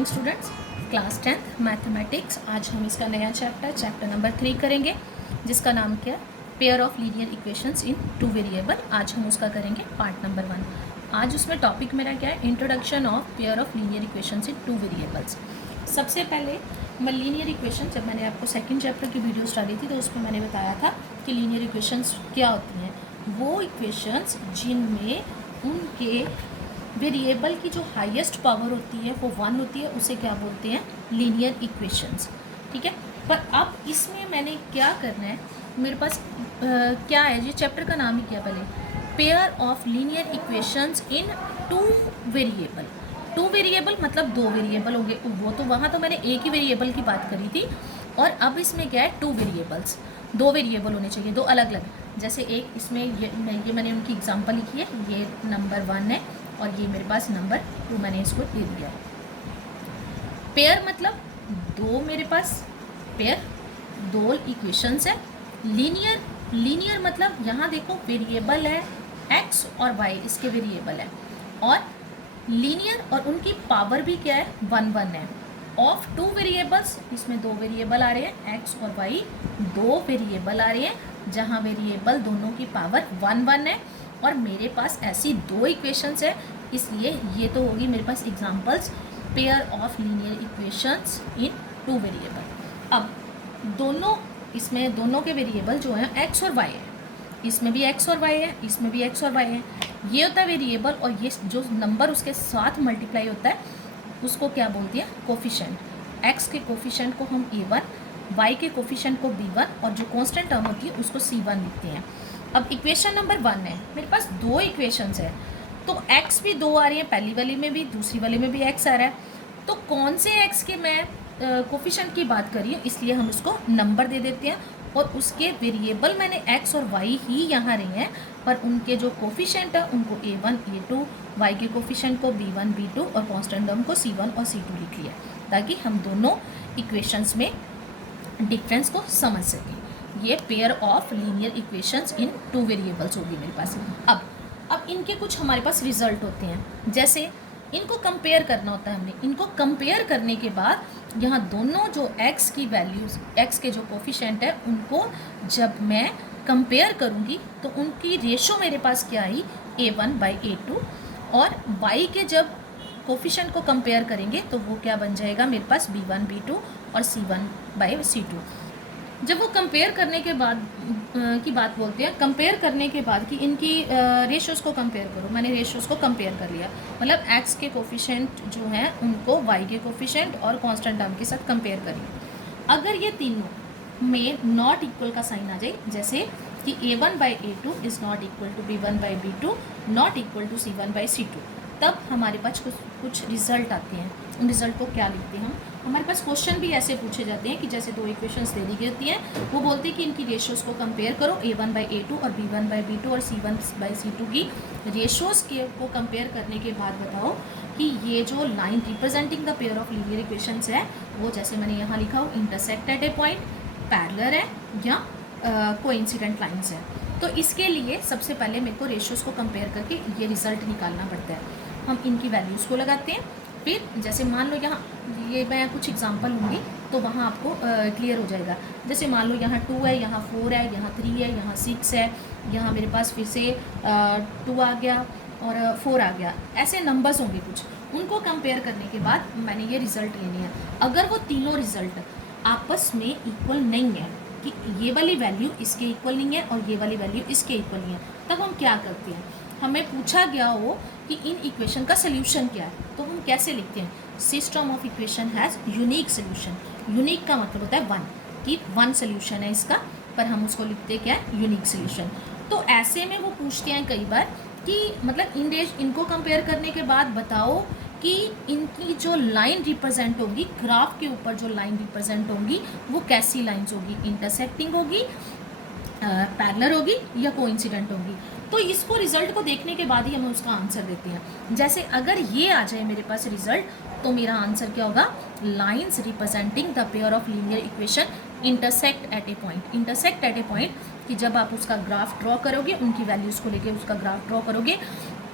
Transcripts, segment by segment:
Morning students, class 10th mathematics. आज हम इसका नया चैप्टर नंबर 3 करेंगे, जिसका नाम क्या है, pair of linear equations in two variable. आज हम उसका करेंगे पार्ट नंबर 1। आज उसमें टॉपिक मेरा क्या है, introduction of pair of linear equations in two variables. सबसे पहले मैं लीनियर इक्वेशन, जब मैंने आपको सेकेंड चैप्टर की वीडियोस डाली थी तो उसमें मैंने बताया था कि लीनियर इक्वेशंस क्या होती हैं। वो इक्वेशंस जिनमें उनके वेरिएबल की जो हाईएस्ट पावर होती है वो 1 होती है, उसे क्या बोलते हैं, लीनियर इक्वेशंस। ठीक है, पर अब इसमें मैंने क्या करना है, मेरे पास क्या है, ये चैप्टर का नाम ही क्या, पहले pair of linear equations in two variable. Two variable मतलब दो वेरिएबल हो गए, वो तो वहाँ तो मैंने एक ही वेरिएबल की बात करी थी, और अब इसमें क्या है, टू वेरिएबल्स, दो वेरिएबल होने चाहिए, दो अलग अलग। जैसे एक इसमें ये मैंने उनकी एग्जांपल लिखी है, ये नंबर 1 है और ये मेरे पास नंबर 2 मैंने इसको दे दिया है। पेयर मतलब दो, मेरे पास पेयर दो इक्वेशंस है। लीनियर मतलब यहाँ देखो वेरिएबल है x और y, इसके वेरिएबल है, और लीनियर और उनकी पावर भी क्या है, 1 1 है। ऑफ टू वेरिएबल्स, इसमें दो वेरिएबल आ रहे हैं x और y, दो वेरिएबल आ रहे हैं जहाँ वेरिएबल दोनों की पावर 1 1 है, और मेरे पास ऐसी दो इक्वेशंस है, इसलिए ये तो होगी मेरे पास examples pair of linear equations in two variable. अब दोनों, इसमें दोनों के वेरिएबल जो हैं x और y है, इसमें भी x और y है, इसमें भी x और y है। ये होता है वेरिएबल, और ये जो नंबर उसके साथ मल्टीप्लाई होता है उसको क्या बोलते हैं, कोफिशिएंट। x के कोफिशिएंट को हम a1, y के कोफिशिएंट को b1, और जो कांस्टेंट टर्म होती है उसको c1 लिखते हैं। अब इक्वेशन नंबर 1 है, मेरे पास दो इक्वेशंस है, तो x भी दो आ रही है, पहली वाली में भी दूसरी वाली में भी x आ रहा है। तो कौन से x के मैं कोफिशिएंट की बात करी हूँ, इसलिए हम इसको नंबर दे देते हैं, और उसके वेरिएबल मैंने x और y ही यहाँ रही हैं, पर उनके जो कोफिशिएंट है उनको a1 a2, y के कोफिशिएंट को b1 b2, और कांस्टेंट टर्म को c1 और c2 लिख लिया, ताकि हम दोनों इक्वेशंस में डिफरेंस को समझ सकें। ये pair of linear equations in two variables होगी मेरे पास। अब इनके कुछ हमारे पास रिजल्ट होते हैं, जैसे इनको कंपेयर करना होता है हमें। इनको कंपेयर करने के बाद यहाँ दोनों जो x की वैल्यूज़, x के जो कोफिशिएंट है उनको जब मैं कंपेयर करूँगी तो उनकी रेशो मेरे पास क्या आई, a1/a2, और y के जब कोफिशिएंट को कंपेयर करेंगे तो वो क्या बन जाएगा मेरे पास, b1 b2 और c1/c2। जब वो कंपेयर करने के बाद की बात बोलते हैं, कंपेयर करने के बाद कि इनकी रेशोज़ को कंपेयर करो, मैंने रेशोज़ को कंपेयर कर लिया, मतलब x के कोफिशिएंट जो हैं उनको y के कोफिशिएंट और कांस्टेंट टर्म के साथ कंपेयर करिए। अगर ये तीनों में नॉट इक्वल का साइन आ जाए, जैसे कि a1/a2 is not equal to b1/b2, not equal to c1/c2, तब हमारे पास कुछ रिजल्ट आते हैं। उन रिजल्ट को क्या लिखते हैं हम, हमारे पास क्वेश्चन भी ऐसे पूछे जाते हैं कि जैसे दो इक्वेशंस दे दी गई होती हैं, वो बोलते हैं कि इनकी रेशोज़ को कंपेयर करो, a1/a2 और b1/b2 और c1/c2 की रेशोज़ के को कंपेयर करने के बाद बताओ कि ये जो line representing the pair of linear equations है वो, जैसे मैंने यहाँ लिखा हो, intersect at a point, parallel है, या कोइंसिडेंट लाइन्स है। तो इसके लिए सबसे पहले मेरे को रेशोज़ को कंपेयर करके ये रिज़ल्ट निकालना पड़ता है। हम इनकी वैल्यूज़ को लगाते हैं, फिर जैसे मान लो यहाँ, ये मैं कुछ एग्जांपल लूँगी तो वहाँ आपको क्लियर हो जाएगा। जैसे मान लो यहाँ 2 है, यहाँ 4 है, यहाँ 3 है, यहाँ 6 है, यहाँ मेरे पास फिर से 2 आ गया और 4 आ गया, ऐसे नंबर्स होंगे कुछ। उनको कंपेयर करने के बाद मैंने ये रिज़ल्ट लेनी है। अगर वो तीनों रिज़ल्ट आपस में इक्वल नहीं है, कि ये वाली वैल्यू इसके इक्वल नहीं है और ये वाली वैल्यू इसके इक्वल नहीं है, तब हम क्या करते हैं, हमें पूछा गया हो कि इन इक्वेशन का सोल्यूशन क्या है, तो हम कैसे लिखते हैं, system of equation has unique solution. Unique का मतलब होता है 1, कि 1 सोल्यूशन है इसका, पर हम उसको लिखते क्या है, यूनिक सोल्यूशन। तो ऐसे में वो पूछते हैं कई बार कि मतलब इनको कंपेयर करने के बाद बताओ कि इनकी जो लाइन रिप्रेजेंट होगी, ग्राफ के ऊपर जो लाइन रिप्रेजेंट होगी वो कैसी लाइन्स होगी, इंटरसेक्टिंग होगी, पैरेलल होगी, या कोइंसिडेंट होगी। तो इसको रिजल्ट को देखने के बाद ही हम उसका आंसर देते हैं। जैसे अगर ये आ जाए मेरे पास रिजल्ट, तो मेरा आंसर क्या होगा, lines representing the pair of linear equation intersect at a point. Intersect at a point कि जब आप उसका ग्राफ ड्रॉ करोगे, उनकी वैल्यूज़ को लेके उसका ग्राफ ड्रॉ करोगे,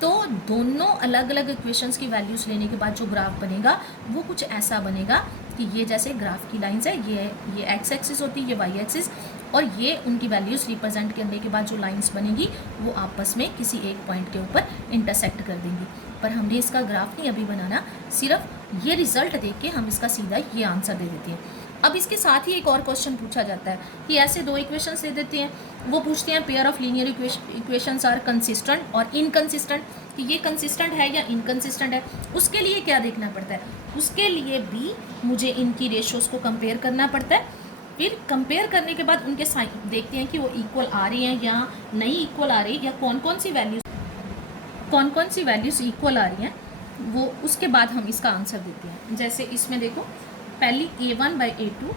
तो दोनों अलग अलग इक्वेशंस की वैल्यूज़ लेने के बाद जो ग्राफ बनेगा वो कुछ ऐसा बनेगा कि ये जैसे ग्राफ की लाइंस है, ये एक्स एक्सिस होती है, ये वाई एक्सिस, और ये उनकी वैल्यूज़ रिप्रेजेंट करने के बाद जो लाइंस बनेगी वो आपस में किसी एक पॉइंट के ऊपर इंटरसेक्ट कर देंगी। पर हमने इसका ग्राफ नहीं अभी बनाना, सिर्फ ये रिजल्ट देख के हम इसका सीधा ये आंसर दे देते हैं। अब इसके साथ ही एक और क्वेश्चन पूछा जाता है कि ऐसे दो इक्वेशंस दे देते हैं, वो पूछते हैं pair of linear equations are consistent और इनकंसिस्टेंट, कि ये कंसिस्टेंट है या इनकंसिस्टेंट है। उसके लिए क्या देखना पड़ता है, उसके लिए भी मुझे इनकी रेशियोज़ को कंपेयर करना पड़ता है। फिर कंपेयर करने के बाद उनके साइन देखते हैं कि वो इक्वल आ रही हैं या नहीं इक्वल आ रही, या कौन कौन सी वैल्यूज़ इक्वल आ रही हैं, वो उसके बाद हम इसका आंसर देते हैं। जैसे इसमें देखो, पहली a1/a2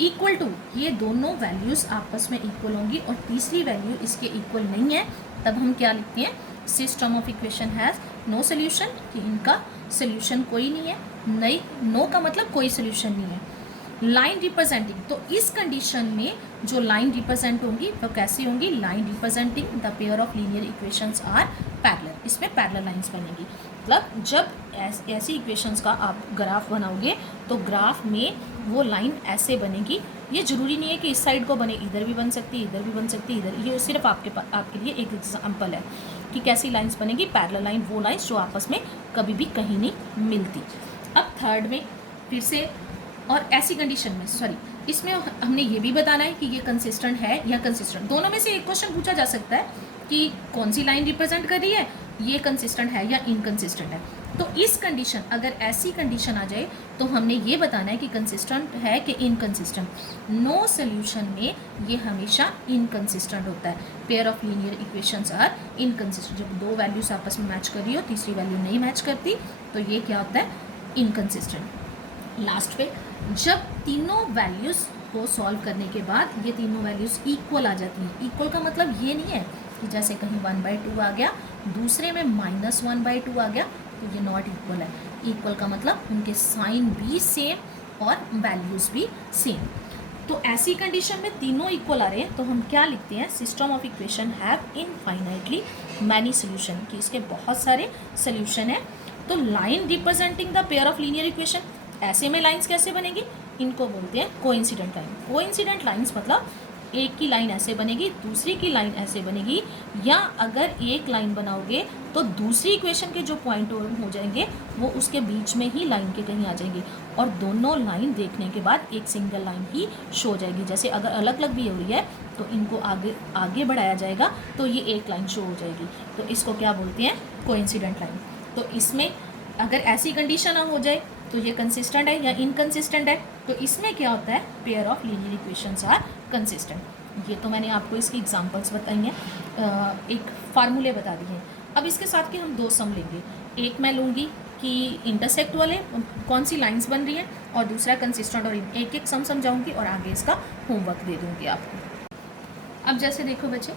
इक्वल टू, ये दोनों वैल्यूज़ आपस में इक्वल होंगी और तीसरी वैल्यू इसके इक्वल नहीं है, तब हम क्या लिखते हैं, system of equation has no solution, कि इनका सोल्यूशन कोई नहीं है। नहीं, नो का मतलब कोई सोल्यूशन नहीं है। लाइन रिप्रेजेंटिंग, तो इस कंडीशन में जो लाइन रिप्रेजेंट होंगी वो कैसी होंगी, line representing the pair of linear equations are parallel, इसमें पैरेलल लाइंस बनेगी। मतलब जब ऐसी इक्वेशंस का आप ग्राफ बनाओगे तो ग्राफ में वो लाइन ऐसे बनेगी। ये ज़रूरी नहीं है कि इस साइड को बने, इधर भी बन सकती है, इधर भी बन सकती है, इधर। ये सिर्फ आपके लिए एक एग्जाम्पल है कि कैसी लाइंस बनेगी। पैरेलल लाइन वो लाइंस जो आपस में कभी भी कहीं नहीं मिलती। अब थर्ड में फिर से, और ऐसी कंडीशन में, सॉरी, इसमें हमने ये भी बताना है कि ये कंसिस्टेंट है या कंसिस्टेंट, दोनों में से एक क्वेश्चन पूछा जा सकता है कि कौन सी लाइन रिप्रेजेंट कर रही है, ये कंसिस्टेंट है या इनकंसिस्टेंट है। तो इस कंडीशन, अगर ऐसी कंडीशन आ जाए तो हमने ये बताना है कि कंसिस्टेंट है कि इनकंसिस्टेंट। नो सोल्यूशन में ये हमेशा इनकंसिस्टेंट होता है। Pair of linear equations are inconsistent, जब दो वैल्यूज आपस में मैच कर रही हो, तीसरी वैल्यू नहीं मैच करती, तो ये क्या होता है, इनकंसिस्टेंट। लास्ट पे जब तीनों वैल्यूज़ को सॉल्व करने के बाद ये तीनों वैल्यूज़ इक्वल आ जाती हैं। इक्वल का मतलब ये नहीं है कि जैसे कहीं 1/2 आ गया, दूसरे में -1/2 आ गया, तो ये नॉट इक्वल है। इक्वल का मतलब उनके साइन भी सेम और वैल्यूज़ भी सेम। तो ऐसी कंडीशन में तीनों इक्वल आ रहे हैं तो हम क्या लिखते हैं, system of equation have infinitely many solution, कि इसके बहुत सारे सोल्यूशन हैं। तो line representing the pair of linear equation, ऐसे में लाइंस कैसे बनेगी, इनको बोलते हैं कोइंसिडेंट लाइन। कोइंसिडेंट लाइंस मतलब एक की लाइन ऐसे बनेगी, दूसरी की लाइन ऐसे बनेगी, या अगर एक लाइन बनाओगे तो दूसरी इक्वेशन के जो पॉइंट हो जाएंगे वो उसके बीच में ही लाइन के कहीं आ जाएंगे, और दोनों लाइन देखने के बाद एक सिंगल लाइन ही शो हो जाएगी। जैसे अगर अलग अलग भी हो रही है तो इनको आगे बढ़ाया जाएगा तो ये एक लाइन शो हो जाएगी, तो इसको क्या बोलते हैं, कोइंसिडेंट लाइन। तो इसमें अगर ऐसी कंडीशन हो जाए तो ये कंसिस्टेंट है या इनकंसिस्टेंट है, तो इसमें क्या होता है, pair of linear equations are consistent. ये तो मैंने आपको इसकी एग्जांपल्स बताई हैं, एक फार्मूले बता दिए हैं। अब इसके साथ के हम दो सम लेंगे, एक मैं लूँगी कि इंटरसेक्ट वाले कौन सी लाइंस बन रही हैं, और दूसरा कंसिस्टेंट, और एक एक सम समझाऊँगी और आगे इसका होमवर्क दे दूँगी आपको। अब जैसे देखो बच्चे,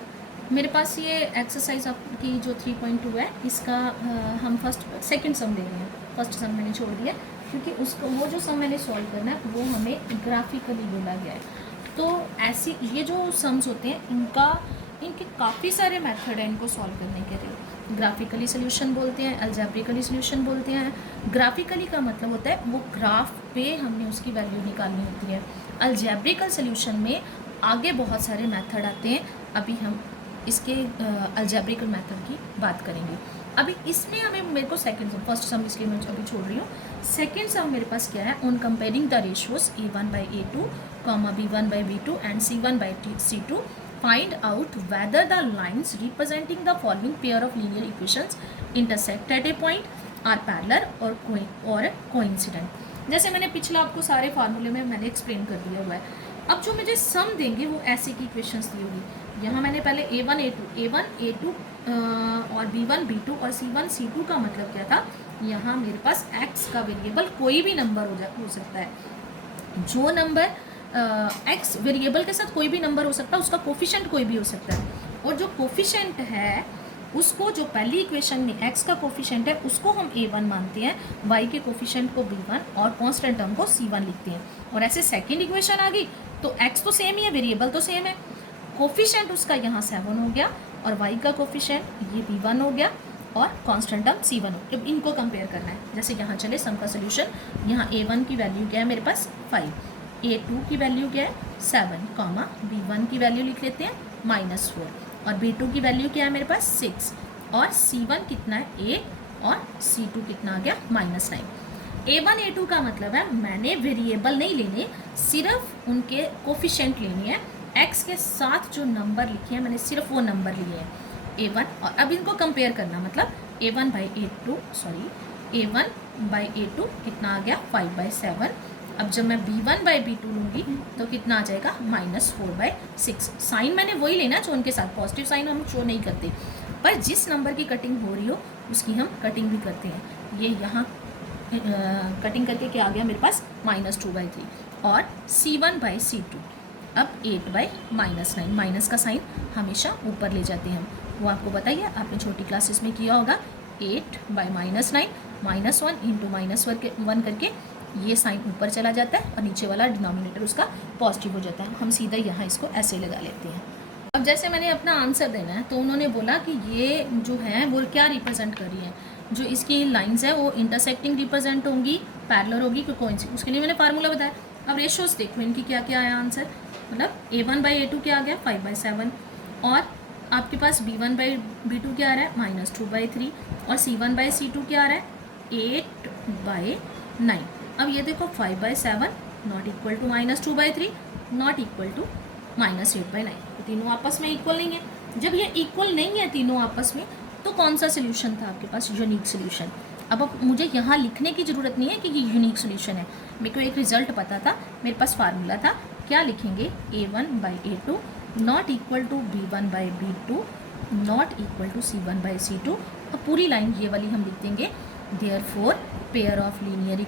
मेरे पास ये एक्सरसाइज आपकी जो 3.2 है, इसका हम सेकंड सम ले रहे हैं। फर्स्ट सम मैंने छोड़ दिया क्योंकि उसको, वो जो सम मैंने सॉल्व करना है वो हमें ग्राफिकली बोला गया है। तो ऐसी ये जो सम्स होते हैं इनके काफ़ी सारे मेथड हैं इनको सॉल्व करने के लिए। ग्राफिकली सोल्यूशन बोलते हैं, अलजेब्रिकली सोल्यूशन बोलते हैं। ग्राफिकली का मतलब होता है वो ग्राफ पे हमने उसकी वैल्यू निकालनी होती है। अलजेब्रिकल सोल्यूशन में आगे बहुत सारे मेथड आते हैं, अभी हम इसके अलजेब्रिकल मेथड की बात करेंगे। अभी इसमें हमें, मेरे को सेकंड सम, फर्स्ट सम इसलिए मैं अभी छोड़ रही हूँ। सेकंड सम मेरे पास क्या है, on comparing the ratios a1/a2, b1/b2 and c1/c2, find out whether the lines representing the following pair of linear equations intersect at a point, are parallel और कोइंसिडेंट। जैसे मैंने पिछला आपको सारे फार्मूले में मैंने एक्सप्लेन कर दिया हुआ है। अब जो मुझे सम देंगे वो ऐसे की इक्वेशंस दी होगी। यहाँ मैंने पहले a1 a2 और b1 b2 और c1 c2 का मतलब क्या था, यहाँ मेरे पास x का वेरिएबल कोई भी नंबर हो सकता है। जो नंबर x वेरिएबल के साथ कोई भी नंबर हो सकता है, उसका कोफिशिएंट कोई भी हो सकता है, और जो कोफिशिएंट है उसको, जो पहली इक्वेशन में x का कोफिशिएंट है उसको हम a1 मानते हैं, y के कोफिशिएंट को b1 और कांस्टेंट टर्म को c1 लिखते हैं। और ऐसे सेकंड इक्वेशन आ गई तो x तो सेम ही है, वेरिएबल तो सेम है, कोफिशिएंट उसका यहाँ 7 हो गया, और y का कोफिशिएंट ये b1 हो गया, और कांस्टेंट टर्म C1 हो। जब इनको कंपेयर करना है, जैसे यहाँ चले सम का सोल्यूशन, यहाँ A1 की वैल्यू क्या है मेरे पास 5, A2 की वैल्यू क्या है 7, कॉमा B1 की वैल्यू लिख लेते हैं -4 और B2 की वैल्यू क्या है मेरे पास 6 और C1 कितना है 8 और C2 कितना आ गया -9। A1 A2 का मतलब है मैंने वेरिएबल नहीं लेने, सिर्फ उनके कोफिशिएंट लेने हैं, x के साथ जो नंबर लिखे हैं मैंने सिर्फ वो नंबर लिए हैं A1, और अब इनको कंपेयर करना, मतलब A1 बाई A2 कितना आ गया 5/7। अब जब मैं B1 बाई B2 लूँगी तो कितना आ जाएगा -4/6। साइन मैंने वही लेना जो उनके साथ, पॉजिटिव साइन हम शो नहीं करते, पर जिस नंबर की कटिंग हो रही हो उसकी हम कटिंग भी करते हैं। ये यहाँ कटिंग करके क्या आ गया मेरे पास -2/3 और C1/C2 अब 8/-9, माइनस का साइन हमेशा ऊपर ले जाते हैं हम, वो आपको बताइए, आपने छोटी क्लासेस में किया होगा। 8/-9 -1 × -1 करके ये साइन ऊपर चला जाता है और नीचे वाला डिनोमिनेटर उसका पॉजिटिव हो जाता है। हम सीधा यहाँ इसको ऐसे लगा लेते हैं। अब जैसे मैंने अपना आंसर देना है तो उन्होंने बोला कि ये जो है वो क्या रिप्रेजेंट कर रही है, जो इसकी लाइंस है वो इंटरसेक्टिंग रिप्रेजेंट होंगी, पैरेलल होगी कि कोइंसिडेंट, उसके लिए मैंने फार्मूला बताया। अब रेशियोज देखो इनकी क्या क्या आया आंसर, मतलब A1/A2 क्या आ गया 5/7 और आपके पास B1/B2 क्या आ रहा है -2/3 और C1/C2 क्या आ रहा है 8/9। अब ये देखो 5/7 not equal to -2/3 not equal to -8/9, तो तीनों आपस में इक्वल नहीं है। जब ये इक्वल नहीं है तीनों आपस में तो कौन सा सोल्यूशन था आपके पास, यूनिक सोल्यूशन। अब मुझे यहाँ लिखने की ज़रूरत नहीं है कि ये यूनिक सोल्यूशन है, मेरे को एक रिजल्ट पता था, मेरे पास फार्मूला था, क्या लिखेंगे A1/A2 not equal to B1/B2 not equal to C1/C2। अब पूरी लाइन ये वाली हम लिख देंगे, therefore pair of linear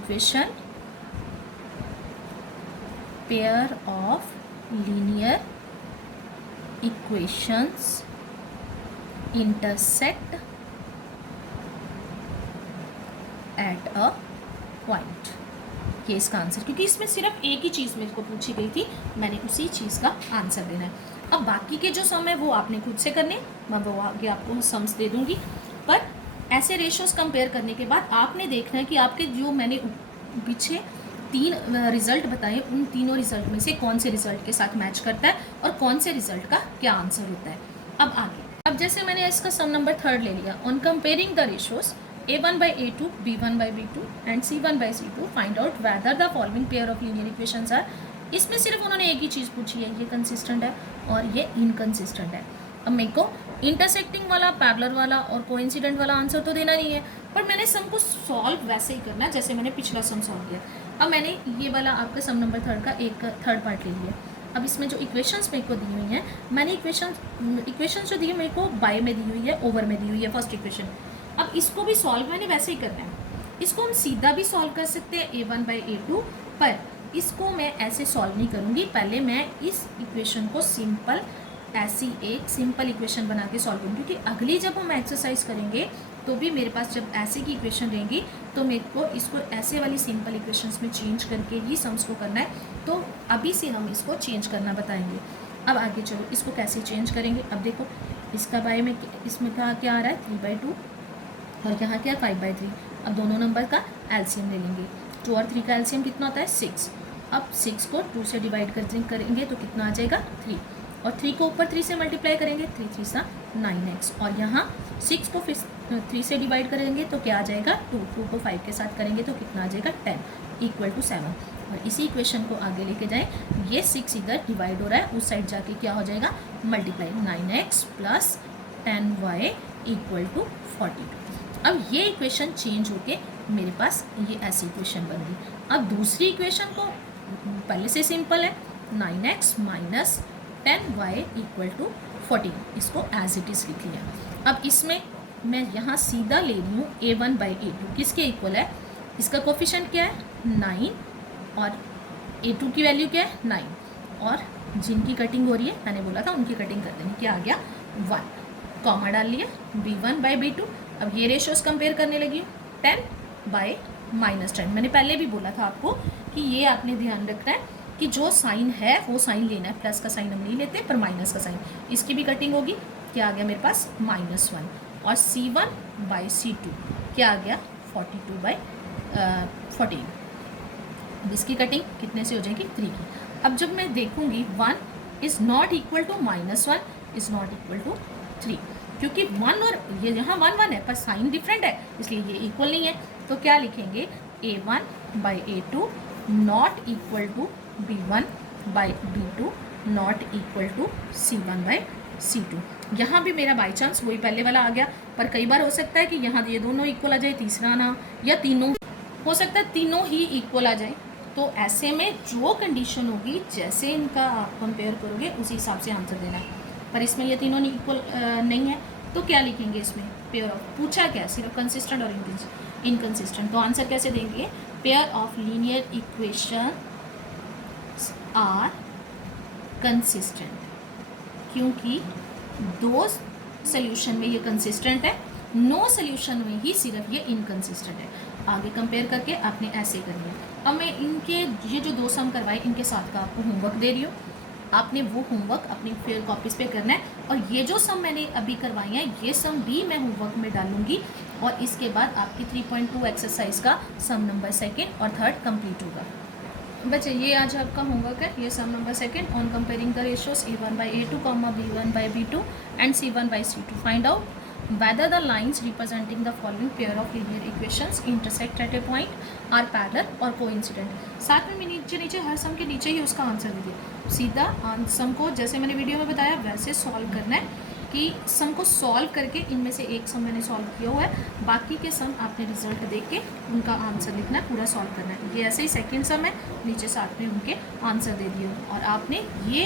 equations intersect at a point, ये इसका आंसर, क्योंकि इसमें सिर्फ एक ही चीज़ मेरे को पूछी गई थी, मैंने उसी चीज़ का आंसर देना है। अब बाकी के जो सम है वो आपने खुद से करने, मैं वो आगे आपको सम्स दे दूंगी, पर ऐसे रेशियोज कंपेयर करने के बाद आपने देखना है कि आपके जो मैंने पीछे 3 रिजल्ट बताए उन तीनों रिजल्ट में से कौन से रिजल्ट के साथ मैच करता है और कौन से रिजल्ट का क्या आंसर होता है। अब आगे, अब जैसे मैंने इसका सम नंबर 3 ले लिया, on comparing the ratios A1/A2 B1/B2 and C1/C2 find out whether the following pair of linear equations are. इसमें सिर्फ उन्होंने एक ही चीज़ पूछी है, ये कंसिस्टेंट है और ये इनकंसिस्टेंट है। अब मेरे को इंटरसेक्टिंग वाला, पैरेलल वाला और कोइंसिडेंट वाला आंसर तो देना नहीं है, पर मैंने सम को सॉल्व वैसे ही करना है जैसे मैंने पिछला सम सॉल्व किया। अब मैंने ये वाला आपका सम नंबर 3 का एक थर्ड पार्ट ले लिया। अब इसमें जो इक्वेशंस मेरे को दी हुई हैं, मैंने इक्वेशंस जो दी है मेरे को बाय में दी हुई है, ओवर में दी हुई है फर्स्ट इक्वेशन। अब इसको भी सॉल्व मैंने वैसे ही करना है। इसको हम सीधा भी सॉल्व कर सकते हैं A1/A2, पर इसको मैं ऐसे सॉल्व नहीं करूँगी। पहले मैं इस इक्वेशन को सिंपल, ऐसी एक सिंपल इक्वेशन बना के सॉल्व करूँगी, क्योंकि अगली जब हम एक्सरसाइज करेंगे तो भी मेरे पास जब ऐसे की इक्वेशन रहेंगी तो मेरे को इसको ऐसे वाली सिंपल इक्वेशंस में चेंज करके ही सम्स को करना है। तो अभी से हम इसको चेंज करना बताएंगे। अब आगे चलो इसको कैसे चेंज करेंगे। अब देखो इसका बाय में, इसमें क्या आ रहा है 3/2 और यहाँ क्या 5/3। अब दोनों नंबर का एलसीएम ले लेंगे। 2 और 3 का एलसीएम कितना होता है 6। अब 6 को 2 से डिवाइड करेंगे तो कितना आ जाएगा 3, और 3 को ऊपर 3 से मल्टीप्लाई करेंगे, 3 3 सा 9x, और यहाँ 6 को 3 से डिवाइड करेंगे तो क्या आ जाएगा 2 को 5 के साथ करेंगे तो कितना आ जाएगा 10 इक्वल टू 7। और इसी इक्वेशन को आगे लेके जाएं, ये 6 इधर डिवाइड हो रहा है, उस साइड जाके क्या हो जाएगा multiply, 9x plus 10y equal to 42। अब ये इक्वेशन चेंज होके मेरे पास ये ऐसी इक्वेशन बन गई। अब दूसरी इक्वेशन को पहले से सिंपल है, 9x minus 10y equal to 14, इसको एज इट इज़ लिख लिया। अब इसमें मैं यहाँ सीधा ले रही हूँ A1/A2 किसके इक्वल है, इसका कोफिशिएंट क्या है 9 और A2 की वैल्यू क्या है 9, और जिनकी कटिंग हो रही है मैंने बोला था उनकी कटिंग कर देनी, क्या आ गया 1, कॉमा डाल लिया B1/B2। अब ये रेशियोज कंपेयर करने लगी हूँ 10/-10। मैंने पहले भी बोला था आपको कि ये आपने ध्यान रखना है कि जो साइन है वो साइन लेना है, प्लस का साइन हम नहीं लेते पर माइनस का साइन। इसकी भी कटिंग होगी, क्या आ गया मेरे पास -1, और C1/C2 क्या आ गया 42/14। इसकी कटिंग कितने से हो जाएगी 3 की। अब जब मैं देखूंगी 1 is not equal to -1 is not equal to 3, क्योंकि 1 और ये यहाँ 1 1 है पर साइन डिफरेंट है इसलिए ये इक्वल नहीं है। तो क्या लिखेंगे A1/A2 not equal to B1/B2 not equal to C1/C2। यहाँ भी मेरा बाई चांस वही पहले वाला आ गया, पर कई बार हो सकता है कि यहाँ ये दोनों इक्वल आ जाए, तीसरा ना, या तीनों हो सकता है तीनों ही इक्वल आ जाए। तो ऐसे में जो कंडीशन होगी जैसे इनका आप कंपेयर करोगे उसी हिसाब से आंसर देना है। पर इसमें ये तीनों नहीं इक्वल नहीं है, तो क्या लिखेंगे इसमें पेयर ऑफ, पूछा क्या सिर्फ कंसिस्टेंट और इनकंसिस्टेंट। तो आंसर कैसे देंगे, pair of linear equation are consistent, क्योंकि दो सोल्यूशन में ये कंसिस्टेंट है, नो सोल्यूशन में ही सिर्फ ये इनकंसिस्टेंट है। आगे कंपेयर करके आपने ऐसे करनी है। अब मैं इनके ये जो 2 सम करवाए इनके साथ का आपको होमवर्क दे रही हूँ, आपने वो होमवर्क अपनी फिर कॉपीज़ पे करना है। और ये जो सम मैंने अभी करवाई हैं ये सम भी मैं होमवर्क में डालूंगी, और इसके बाद आपकी 3.2 एक्सरसाइज का सम नंबर 2 और 3 कंप्लीट होगा। बच्चे ये आज आपका होमवर्क है, ये sum number 2 on comparing the ratios A1/A2, B1/B2 and C1/C2। Find out whether the lines representing the following pair of linear equations intersect at a point, are parallel or coincident। साथ में नीचे हर सम के नीचे ही उसका answer दे दिया। सीधा सम को जैसे मैंने वीडियो में बताया वैसे सॉल्व करना है, कि सम को सॉल्व करके इनमें से एक सम मैंने सॉल्व किया हुआ है, बाकी के सम आपने रिजल्ट देख के उनका आंसर लिखना है, पूरा सॉल्व करना है। ये ऐसे ही सेकंड सम है, नीचे साथ में उनके आंसर दे दिए, और आपने ये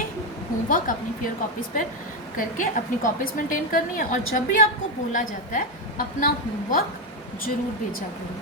होमवर्क अपनी पेयर कॉपीज़ पर करके अपनी कॉपीज़ मेंटेन करनी है। और जब भी आपको बोला जाता है अपना होमवर्क ज़रूर भेजा करो।